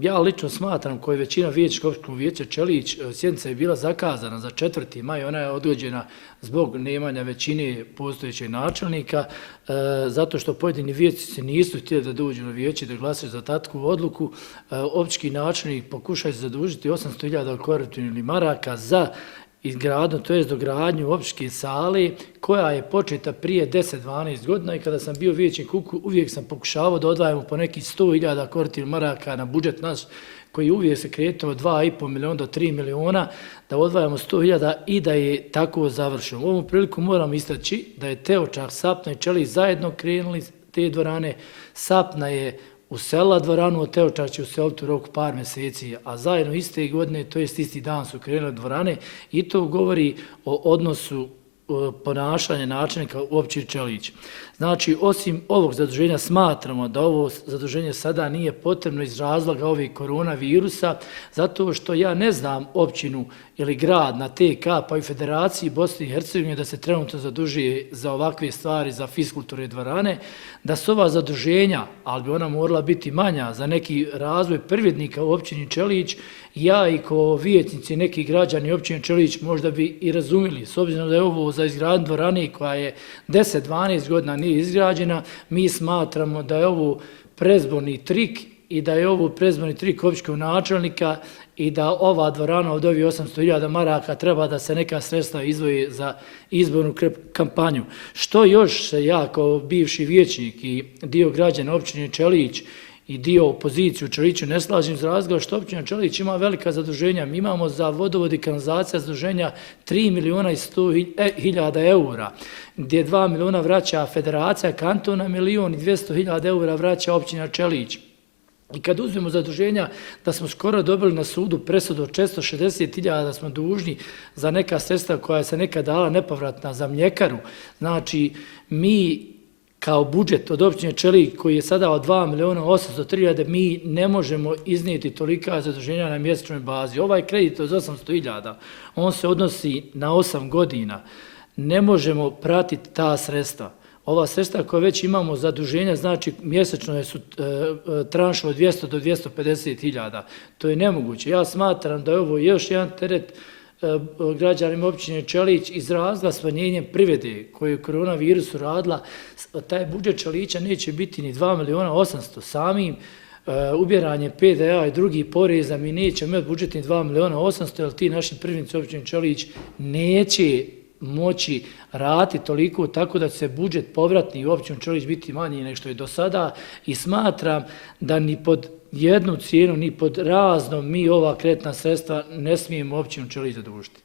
ja lično smatram, koja je većina vijećnika općinskog vijeća Čelić, sjednica je bila zakazana za 4. maj, ona je odgođena zbog nemanja većine postojećeg načelnika, zato što pojedini vijećnici nisu htjeli da dođu na vijeće da glasaju za takvu odluku. Općinski načelnik pokušaju se zadužiti 800.000 koruptivnih maraka za izgradnju, to jest dogradnju općinske sale koja je početa prije 10-12 godina i kada sam bio vijećnik uvijek sam pokušavao da odvajamo po nekih 100.000 koruptivnih maraka na budžet naš koji uvijek se kretao 2,5 miliona do 3 miliona, da odvajamo 100.000 i da je tako završeno. U ovom priliku moram istaći da je Teočar, Sapna i Čelić zajedno krenuli te dvorane. Sapna je uselila dvoranu, od Teočar će useliti u roku par mjeseci, a zajedno iste godine, to jest isti dan su krenule dvorane i to govori o odnosu ponašanja načelnika u općini Čelić. Znači, osim ovog zaduženja smatramo da ovo zaduženje sada nije potrebno iz razloga ovih koronavirusa, zato što ja ne znam općinu ili grad na TK pa i Federaciji Bosne i Hercegovine da se trenutno zadužuje za ovakve stvari, za fiskulturne dvorane, da su ova zaduženja, ali bi ona morala biti manja za neki razvoj privrednika u općini Čelić, ja i kao vijećnici neki građani općine Čelić možda bi i razumjeli, s obzirom da je ovo za izgradnju dvorane koja je 10-12 godina nije izgrađena, mi smatramo da je ovo predizborni trik i da je ovo predizborni trik općinskog načelnika i da ova dvorana od ovih 800.000 maraka treba da se neka sredstva izdvoji za izbornu kampanju. Što još se ja kao bivši vijećnik i dio građana općine Čelić i dio opozicije u Čeliću ne slažem iz razloga što općina Čelić ima velika zaduženja. Mi imamo za vodovod i kanalizacija zaduženja 3 miliona i 100.000 eura, gdje 2 miliona vraća Federacija kantona, 1.200.000 eura vraća općina Čelić. I kad uzmemo zaduženja da smo skoro dobili na sudu presudu od 460.000 da smo dužni za neka sredstva koja se nekad dala nepovratna za mljekaru, znači mi kao budžet od općine Čelić koji je sada od 2.803.000 mi ne možemo iznijeti tolika zaduženja na mjesečnoj bazi. Ovaj kredit od 800.000, on se odnosi na 8 godina. Ne možemo pratiti ta sredstva. Ova sredstva koja već imamo zaduženja, znači mjesečno su tranše od 200 do 250.000. To je nemoguće. Ja smatram da je ovo još jedan teret građanima općine Čelić iz razloga smanjenjem privrede koju je koronavirusu radila, taj budžet Čelića neće biti ni 2.800.000. Samim ubiranje PDV-a i drugih poreza mi nećemo imati budžet ni 2.800.000, jer ti naši privrednici općine Čelić neće moći raditi toliko tako da će se budžet povratni u općinu Čelić biti manji nego što je do sada i smatram da ni pod jednu cijenu, ni pod raznom mi ova kreditna sredstva ne smijemo općinu Čelić zadužiti.